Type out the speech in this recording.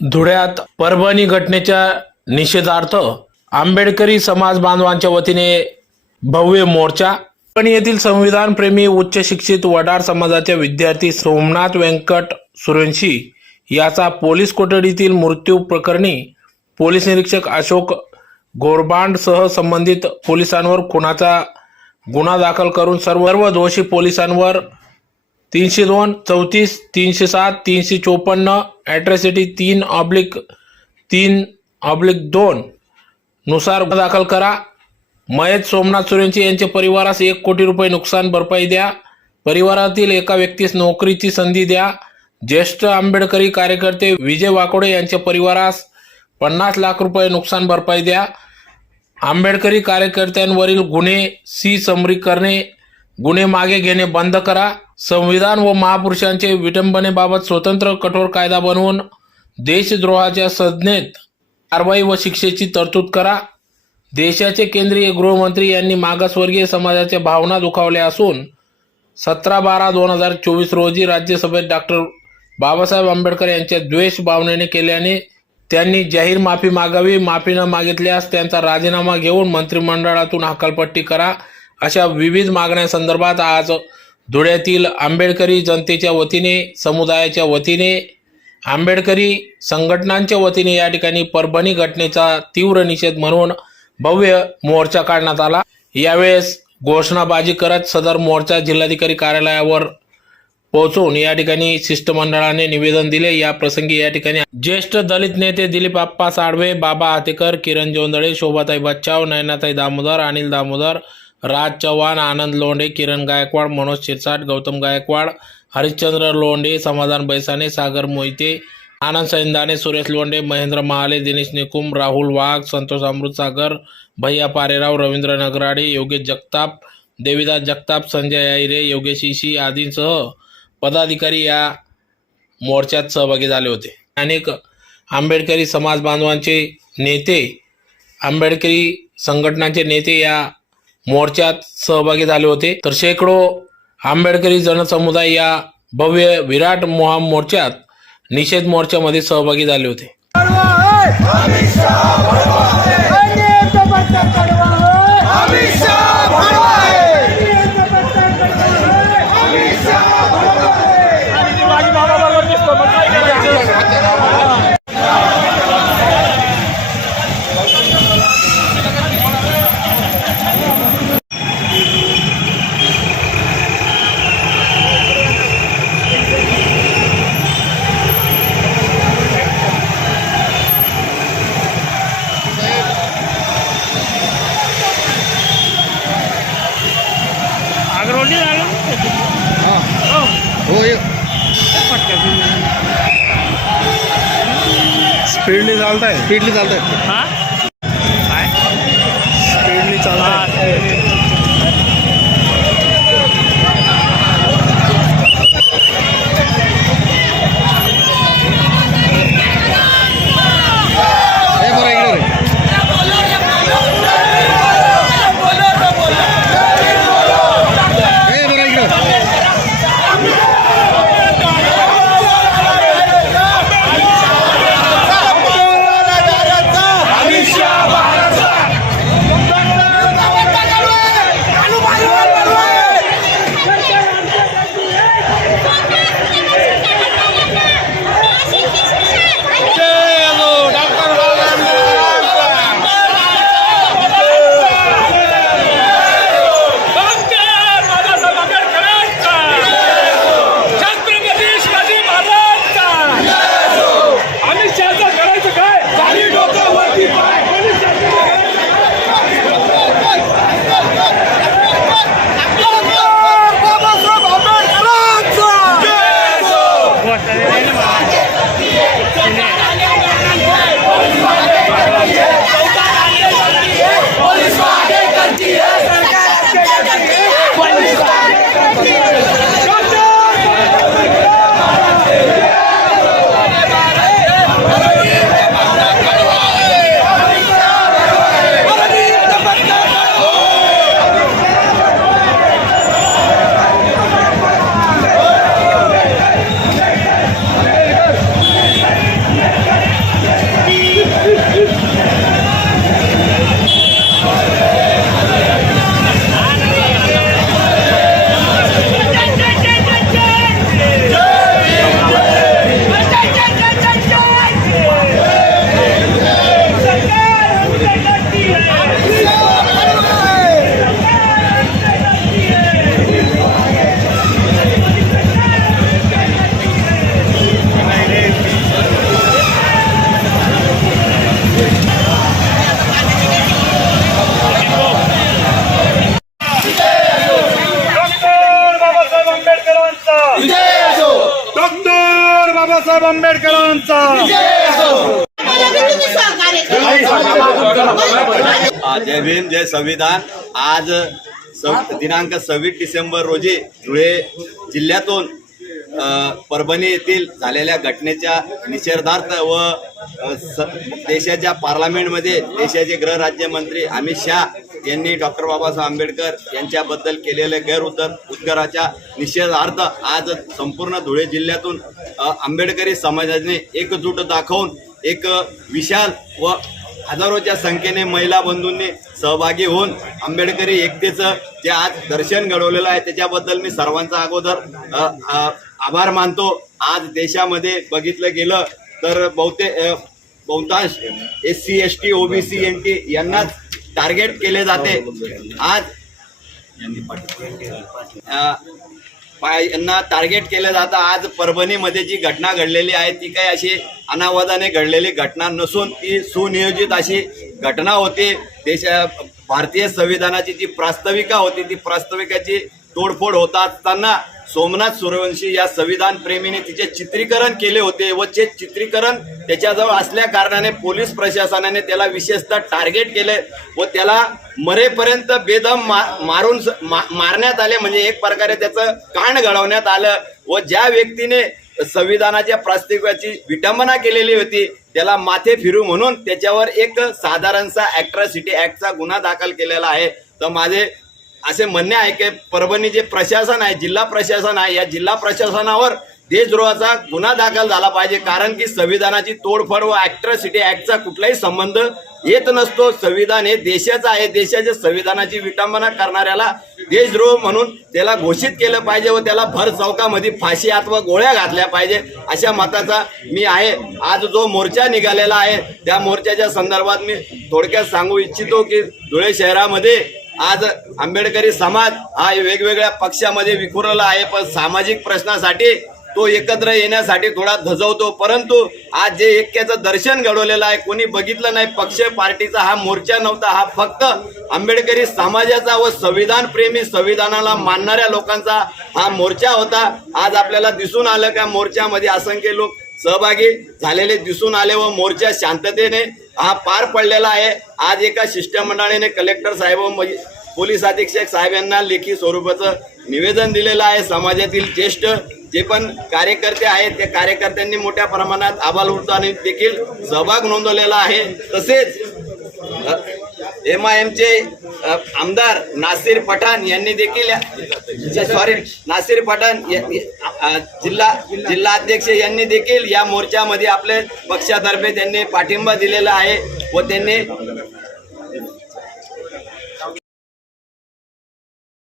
धुळ्यात परभणी घटनेच्या निषेधार्थ आंबेडकरी समाज बांधवांच्या वतीने भव्य मोर्चा. परभणी येथील संविधान प्रेमी उच्च शिक्षित वडार समाजाचे विद्यार्थी सोमनाथ व्यंकट सुरेंशी याचा पोलीस कोठडीतील मृत्यू प्रकरणी पोलीस निरीक्षक अशोक गोरबांडसह संबंधित पोलिसांवर खुनाचा गुन्हा दाखल करून सर्व दोषी पोलिसांवर तीनशे दोन चौतीस तीनशे सात तीनशे चोपन्न ॲट्रॉसिटी तीन ऑब्लिक तीन ऑब्लिक दोन. नुसार दाखल करा. मयत सोमनाथ सुरेंची यांच्या परिवारास एक कोटी रुपये नुकसान भरपाई द्या. परिवारातील एका व्यक्तीस नोकरीची संधी द्या. ज्येष्ठ आंबेडकरी कार्यकर्ते विजय वाकोडे यांच्या परिवारास पन्नास लाख रुपये नुकसान भरपाई द्या. आंबेडकरी कार्यकर्त्यांवरील गुन्हे सी समरी करणे गुन्हे मागे घेणे बंद करा. संविधान व महापुरुषांचे विटंबनेबाबत स्वतंत्र कठोर कायदा बनवून देशद्रोहाच्या संज्ञेत कारवाई व शिक्षेची तरतूद करा. देशाचे केंद्रीय गृहमंत्री यांनी मागासवर्गीय समाजाच्या भावना दुखावल्या असून सतरा बारा दोन हजार चोवीस रोजी राज्यसभेत डॉक्टर बाबासाहेब आंबेडकर यांच्या द्वेष भावनेने केल्याने त्यांनी जाहीर माफी मागावी माफी न मागितल्यास त्यांचा राजीनामा घेऊन मंत्रिमंडळातून हकालपट्टी करा. अशा विविध मागण्यांसंदर्भात आज धुळ्यातील आंबेडकरी जनतेच्या वतीने समुदायाच्या वतीने आंबेडकरी संघटनांच्या वतीने या ठिकाणी परभणी घटनेचा तीव्र निषेध म्हणून भव्य मोर्चा काढण्यात आला. यावेळेस घोषणाबाजी करत सदर मोर्चा जिल्हाधिकारी कार्यालयावर पोहोचून या ठिकाणी शिष्टमंडळाने निवेदन दिले. या प्रसंगी या ठिकाणी ज्येष्ठ दलित नेते दिलीप आप्पा साडवे बाबा हातेकर किरण जोंदळे शोभाताई बच्चाव नयनाताई दामोदर अनिल दामोदर राज चव्हाण आनंद लोंढे किरण गायकवाड मनोज शिरसाट गौतम गायकवाड हरिश्चंद्र लोंढे समाधान बैसाने सागर मोहिते आनंद सैंदाने सुरेश लोंढे महेंद्र महाले दिनेश निकुम राहुल वाघ संतोष अमृतसागर भैया पारेराव रवींद्र नगराडे योगेश जगताप देविदास जगताप संजय आईरे योगेश इशी आदींसह पदाधिकारी या मोर्चात सहभागी झाले होते. अनेक आंबेडकरी समाज बांधवांचे नेते आंबेडकरी संघटनांचे नेते या मोर्चात सहभागी झाले होते. तर शेकडो आंबेडकरी जनसमुदाय या भव्य विराट मोहा मोर्चात निषेध मोर्चामध्ये सहभागी झाले होते. स्पीडली चालताय. स्पीडली चालतंय. हा? बाबासाहेब आंबेडकरांचा. जय भीम जय संविधान. आज दिनांक सव्वीस डिसेंबर रोजी धुळे जिल्ह्यातून परभणी येथील झालेल्या घटनेच्या निषेधार्थ व स- देशाच्या पार्लमेंटमध्ये देशाचे गृहराज्यमंत्री अमित शहा यांनी डॉक्टर बाबासाहेब आंबेडकर यांच्याबद्दल केलेल्या गैरउद्गार उद्गाराच्या निषेधार्थ आज संपूर्ण धुळे जिल्ह्यातून आंबेडकरी समाजाने एकजूट दाखवून एक विशाल व हजारोच्या संख्येने महिला बंधूंनी सहभागी होऊन आंबेडकरी एकतेचं जे आज दर्शन घडवलेलं आहे त्याच्याबद्दल मी सर्वांचा अगोदर आभार मानतो. आज देशामध्ये बघितलं गेलं तर बहुतेक बहुतांश S C S T OBC N T यांनाच टार्गेट केले जाते. आज यांना टार्गेट केलं जातं. आज परभणीमध्ये जी घटना घडलेली आहे ती काही अशी अनावधाने घडलेली घटना नसून ती सुनियोजित अशी घटना होती. देशा भारतीय संविधानाची जी प्रास्ताविका होती ती प्रास्ताविकाची तोडफोड होत असताना सोमनाथ सूर्यवंशी या संविधान प्रेमीने तिचे चित्रीकरण केले होते व ते चित्रीकरण त्याच्याजवळ असल्या कारणाने पोलीस प्रशासनाने त्याला विशेषतः टार्गेट केले व त्याला मरेपर्यंत बेदम मा- मारून स- मा- मारण्यात आले. म्हणजे एक प्रकारे त्याचं कान घडवण्यात आलं व ज्या व्यक्तीने संविधानाच्या प्रास्तिकाची विटंबना केलेली होती त्याला माथे फिरू म्हणून त्याच्यावर एक साधारणसा ॲट्रॉसिटी ऍक्टचा गुन्हा दाखल केलेला आहे. तर माझे असे म्हणणे आहे की परभणी जे प्रशासन आहे जिल्हा प्रशासन आहे या जिल्हा प्रशासनावर देशद्रोहाचा गुन्हा दाखल झाला पाहिजे. कारण की संविधानाची तोडफोड व ॲट्रॉसिटी ऍक्टचा कुठलाही संबंध येत नसतो. संविधान हे देशाचं आहे. देशाच्या संविधानाची विटंबना करणाऱ्याला देशद्रोह म्हणून त्याला घोषित केलं पाहिजे व त्याला भर चौकामध्ये फाशी अथवा गोळ्या घातल्या पाहिजे अशा मताचा मी आहे. आज जो मोर्चा निघालेला आहे त्या मोर्चाच्या संदर्भात मी थोडक्यात सांगू इच्छितो की धुळे शहरामध्ये आज आंबेडकरी समाज हा वेगवेगळ्या पक्षामध्ये विखुरला आहे पण सामाजिक प्रश्नासाठी तो एकत्र येण्यासाठी थोडा धजवतो. परंतु आज जे ऐक्याचं दर्शन घडवलेलं आहे कोणी बघितलं नाही पक्ष पार्टीचा हा मोर्चा नव्हता हा फक्त आंबेडकरी समाजाचा व संविधान प्रेमी संविधानाला मानणाऱ्या लोकांचा हा मोर्चा होता. आज आपल्याला दिसून आलं का मोर्चामध्ये असंख्य लोक सहभागी झालेले दिसून आले व मोर्चा शांततेने हा पार पडलेला आहे. आज एका शिष्टमंडळाने कलेक्टर साहेब पोलीस अधीक्षक साहेब यांना लेखी स्वरूपाचं निवेदन दिलेलं आहे. समाजातील ज्येष्ठ जे पण कार्यकर्ते आहेत त्या कार्यकर्त्यांनी मोठ्या प्रमाणात आबाल आणि देखील सहभाग नोंदवलेला आहे. तसेच एम आय एमचे आमदार नासिर पठाण यांनी देखील सॉरी नासिर पठाण जिल्हा जिल्हा अध्यक्ष यांनी देखील या मोर्चामध्ये आपले पक्षातर्फे त्यांनी पाठिंबा दिलेला आहे व त्यांनी